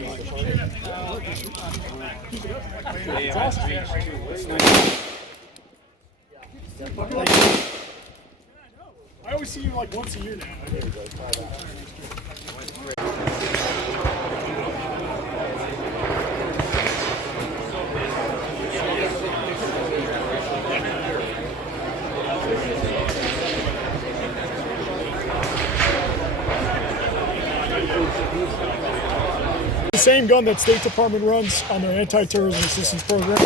I always see you like once a year now. The same gun that State Department runs on their anti-terrorism assistance program.